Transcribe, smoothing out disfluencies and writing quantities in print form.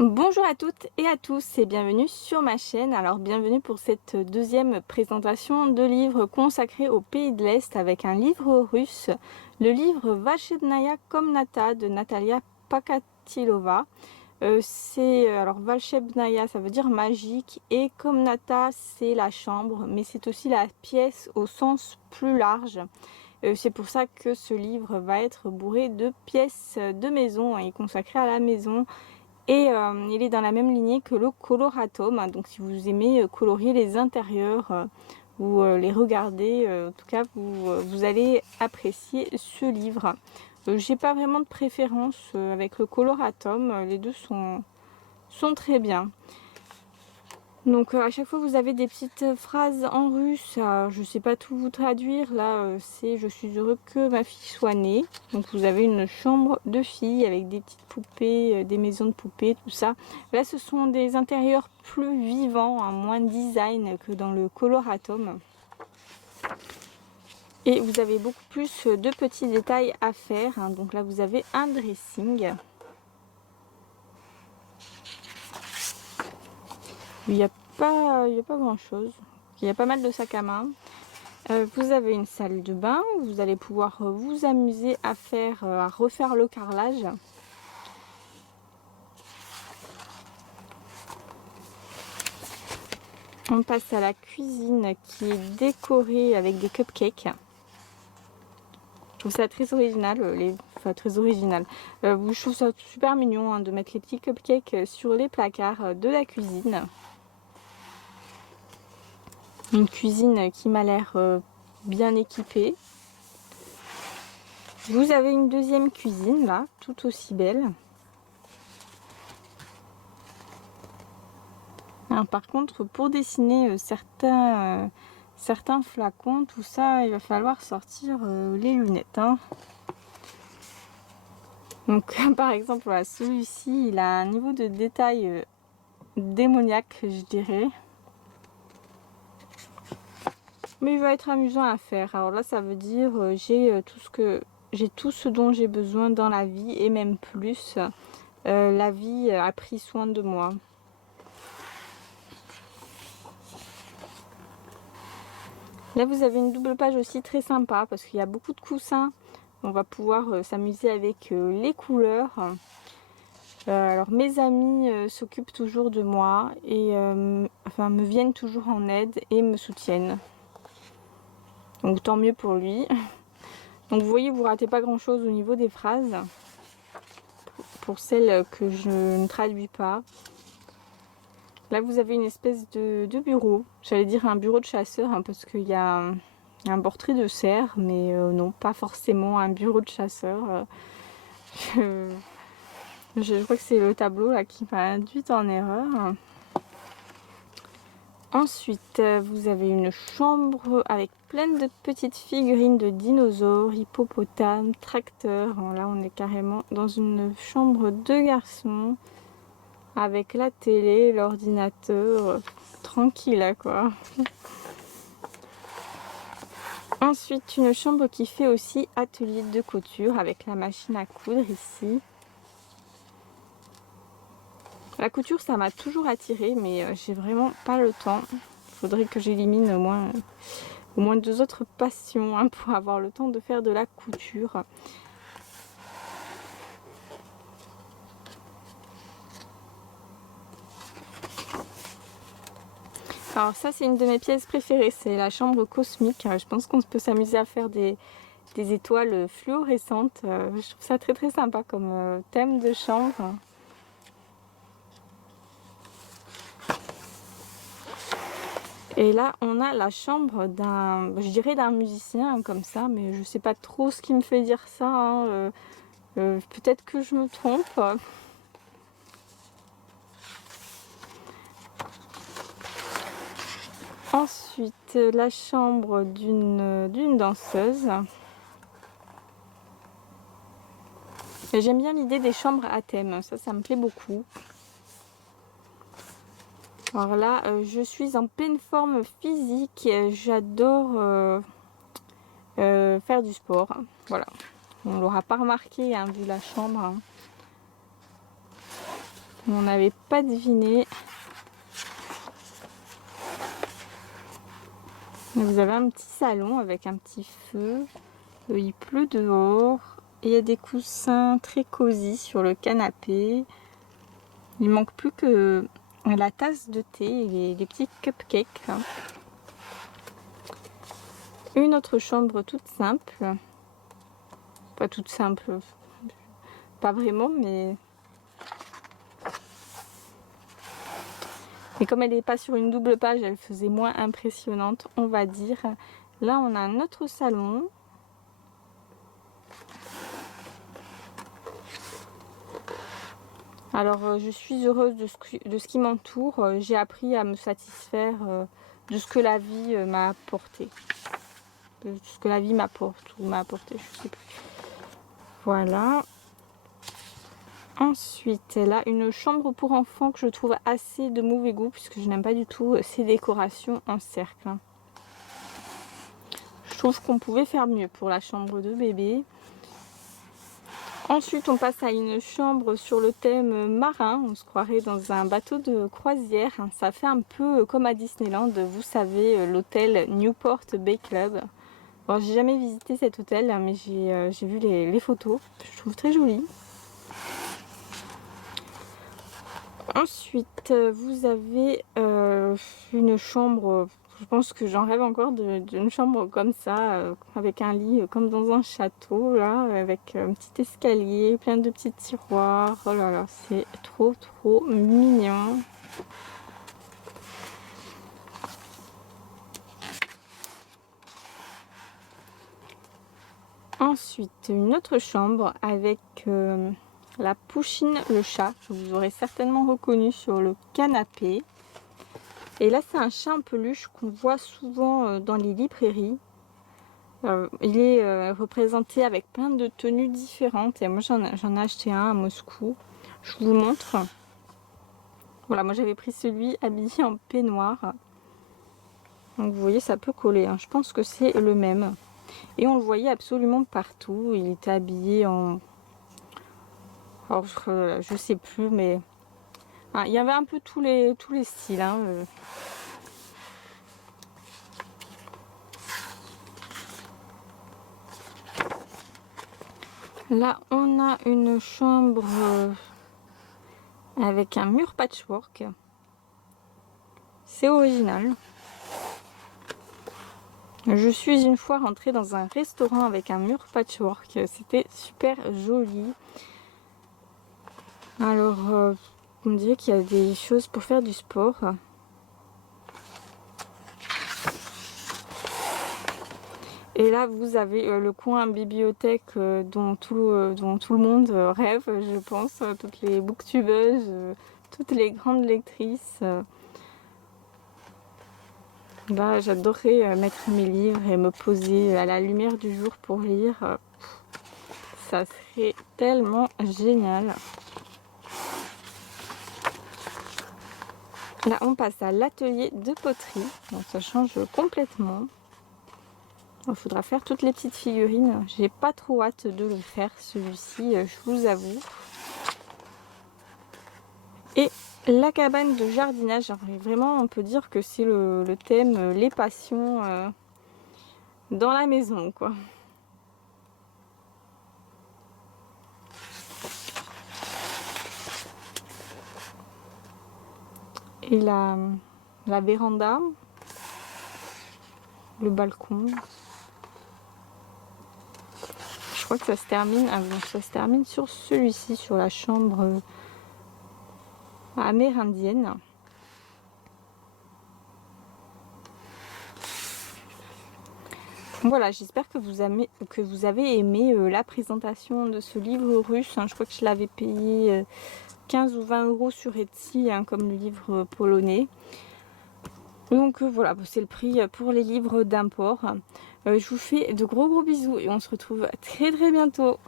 Bonjour à toutes et à tous et bienvenue sur ma chaîne. Alors bienvenue pour cette deuxième présentation de livres consacrés au pays de l'Est avec un livre russe, le livre Valshebnaya Komnata de Natalia Pakatilova. Alors Valshebnaya ça veut dire magique et Komnata c'est la chambre, mais c'est aussi la pièce au sens plus large. C'est pour ça que ce livre va être bourré de pièces de maison et consacré à la maison. Et il est dans la même lignée que le coloratum, donc si vous aimez colorier les intérieurs ou les regarder, en tout cas vous allez apprécier ce livre. J'ai pas vraiment de préférence avec le coloratum, les deux sont très bien. Donc à chaque fois vous avez des petites phrases en russe, je sais pas tout vous traduire, là c'est je suis heureux que ma fille soit née. Donc vous avez une chambre de fille avec des petites poupées, des maisons de poupées, tout ça. Là ce sont des intérieurs plus vivants, hein, moins design que dans le coloratum. Et vous avez beaucoup plus de petits détails à faire, hein. Donc là vous avez un dressing. Il n'y a pas grand chose. Il y a pas mal de sacs à main. Vous avez une salle de bain où vous allez pouvoir vous amuser à refaire le carrelage. On passe à la cuisine qui est décorée avec des cupcakes. Je trouve ça très original, très original. Je trouve ça super mignon, hein, de mettre les petits cupcakes sur les placards de la cuisine. Une cuisine qui m'a l'air bien équipée. Vous avez une deuxième cuisine là, tout aussi belle. Alors, par contre, pour dessiner certains flacons, tout ça, il va falloir sortir les lunettes, hein. Donc par exemple, voilà, celui-ci, il a un niveau de détail démoniaque, je dirais. Mais il va être amusant à faire. Alors là, ça veut dire j'ai tout ce dont j'ai besoin dans la vie et même plus. La vie a pris soin de moi. Là, vous avez une double page aussi très sympa parce qu'il y a beaucoup de coussins. On va pouvoir s'amuser avec les couleurs. Alors mes amis s'occupent toujours de moi et me viennent toujours en aide et me soutiennent. Donc tant mieux pour lui. Donc vous voyez, vous ratez pas grand chose au niveau des phrases. Pour celles que je ne traduis pas. Là vous avez une espèce de bureau. J'allais dire un bureau de chasseur, hein, parce qu'il y a un portrait de cerf, mais non, pas forcément un bureau de chasseur. Je crois que c'est le tableau là qui m'a induite en erreur. Ensuite, vous avez une chambre avec plein de petites figurines de dinosaures, hippopotames, tracteurs. Bon, là, on est carrément dans une chambre de garçon avec la télé, l'ordinateur, tranquille là, quoi. Ensuite, une chambre qui fait aussi atelier de couture avec la machine à coudre ici. La couture, ça m'a toujours attirée, mais j'ai vraiment pas le temps. Il faudrait que j'élimine au moins 2 autres passions, hein, pour avoir le temps de faire de la couture. Alors ça, c'est une de mes pièces préférées, c'est la chambre cosmique. Je pense qu'on peut s'amuser à faire des étoiles fluorescentes. Je trouve ça très très sympa comme thème de chambre. Et là, on a la chambre je dirais d'un musicien, hein, comme ça, mais je sais pas trop ce qui me fait dire ça, hein. Peut-être que je me trompe. Ensuite, la chambre d'une danseuse. J'aime bien l'idée des chambres à thème, ça me plaît beaucoup. Alors là, je suis en pleine forme physique, j'adore faire du sport. Voilà, on l'aura pas remarqué, hein, vu la chambre, hein. On n'avait pas deviné. Vous avez un petit salon avec un petit feu. Il pleut dehors. Et il y a des coussins très cosy sur le canapé. Il manque plus que la tasse de thé et les petits cupcakes. Une autre chambre toute simple. Pas toute simple. Pas vraiment, mais... Et comme elle n'est pas sur une double page, elle faisait moins impressionnante, on va dire. Là, on a un autre salon. Alors, je suis heureuse de ce qui m'entoure. J'ai appris à me satisfaire de ce que la vie m'a apporté. De ce que la vie m'apporte ou m'a apporté, je sais plus. Voilà. Ensuite, elle a une chambre pour enfants que je trouve assez de mauvais goût puisque je n'aime pas du tout ces décorations en cercle. Je trouve qu'on pouvait faire mieux pour la chambre de bébé. Ensuite, on passe à une chambre sur le thème marin. On se croirait dans un bateau de croisière. Ça fait un peu comme à Disneyland, vous savez, l'hôtel Newport Bay Club. Bon, j'ai jamais visité cet hôtel, mais j'ai vu les photos. Je trouve très joli. Ensuite, vous avez une chambre, je pense que j'en rêve encore d'une chambre comme ça, avec un lit comme dans un château, là, avec un petit escalier, plein de petits tiroirs. Oh là là, c'est trop trop mignon. Ensuite, une autre chambre avec... la Pouchine le chat, que vous aurez certainement reconnu sur le canapé. Et là, c'est un chat en peluche qu'on voit souvent dans les librairies. Il est représenté avec plein de tenues différentes. Et moi, j'en ai acheté un à Moscou. Je vous montre. Voilà, moi j'avais pris celui habillé en peignoir. Donc vous voyez, ça peut coller. Hein. Je pense que c'est le même. Et on le voyait absolument partout. Il était habillé en... Alors, je sais plus, mais il y avait un peu tous les styles. Hein. Là, on a une chambre avec un mur patchwork. C'est original. Je suis une fois rentrée dans un restaurant avec un mur patchwork. C'était super joli. Alors, on dirait qu'il y a des choses pour faire du sport. Et là, vous avez le coin bibliothèque dont tout le monde rêve, je pense. Toutes les booktubeuses, toutes les grandes lectrices. Là, j'adorerais mettre mes livres et me poser à la lumière du jour pour lire. Ça serait tellement génial. Là, on passe à l'atelier de poterie. Donc, ça change complètement. Il faudra faire toutes les petites figurines. J'ai pas trop hâte de le faire, celui-ci, je vous avoue. Et la cabane de jardinage. Vraiment, on peut dire que c'est le thème, les passions dans la maison, quoi. Et la véranda, le balcon. Je crois que ça se termine, ça se termine sur celui-ci, sur la chambre amérindienne. Voilà, j'espère que vous avez aimé la présentation de ce livre russe. Je crois que je l'avais payé 15 ou 20 € sur Etsy, comme le livre polonais. Donc voilà, c'est le prix pour les livres d'import. Je vous fais de gros bisous et on se retrouve très bientôt.